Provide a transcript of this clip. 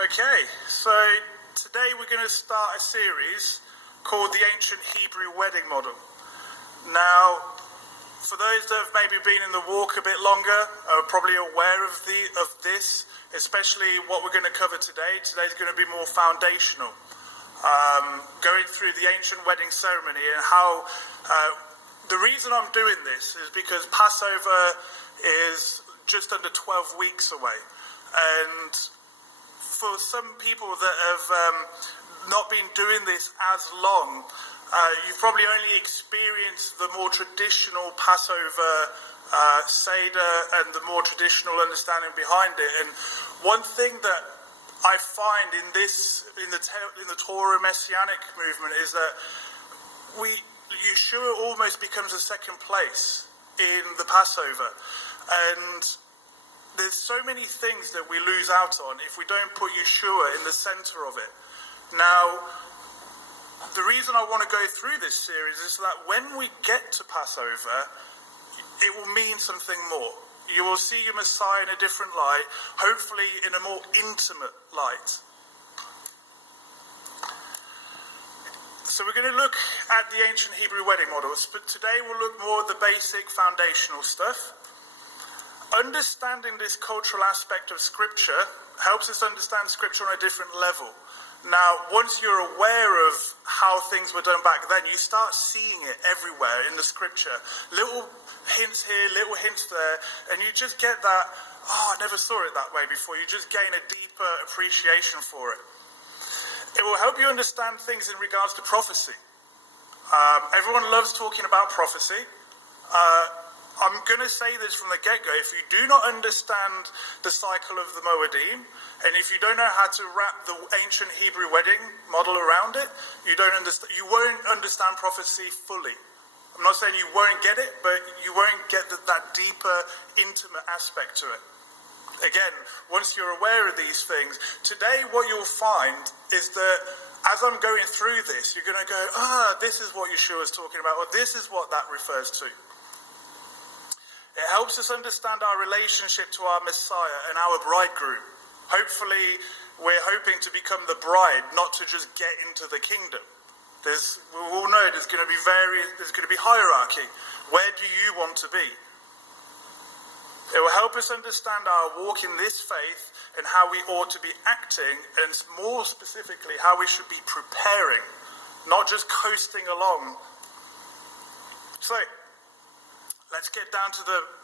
Okay, so today we're going to start a series called the Ancient Hebrew Wedding Model. Now, for those that have maybe been in the walk a bit longer, are probably aware of this, especially what we're going to cover today. Today's going to be more foundational, going through the ancient wedding ceremony and how the reason I'm doing this is because Passover is just under 12 weeks away, and for some people that have not been doing this as long, you've probably only experienced the more traditional Passover Seder and the more traditional understanding behind it. And one thing that I find in the Torah Messianic movement is that Yeshua almost becomes a second place in the Passover, and there's so many things that we lose out on if we don't put Yeshua in the center of it. Now, the reason I want to go through this series is that when we get to Passover, it will mean something more. You will see your Messiah in a different light, hopefully in a more intimate light. So we're going to look at the ancient Hebrew wedding models, but today we'll look more at the basic foundational stuff. Understanding this cultural aspect of Scripture helps us understand Scripture on a different level. Now, once you're aware of how things were done back then, you start seeing it everywhere in the Scripture. Little hints here, little hints there, and you just get that, I never saw it that way before. You just gain a deeper appreciation for it. It will help you understand things in regards to prophecy. Everyone loves talking about prophecy. I'm going to say this from the get-go. If you do not understand the cycle of the Moedim, and if you don't know how to wrap the ancient Hebrew wedding model around it, you won't understand prophecy fully. I'm not saying you won't get it, but you won't get that deeper, intimate aspect to it. Again, once you're aware of these things, today what you'll find is that as I'm going through this, you're going to go, this is what Yeshua is talking about, or this is what that refers to. It helps us understand our relationship to our Messiah and our Bridegroom. Hopefully, we're hoping to become the bride, not to just get into the kingdom. We all know there's going to be hierarchy. Where do you want to be? It will help us understand our walk in this faith and how we ought to be acting, and more specifically, how we should be preparing, not just coasting along. So, let's get down to the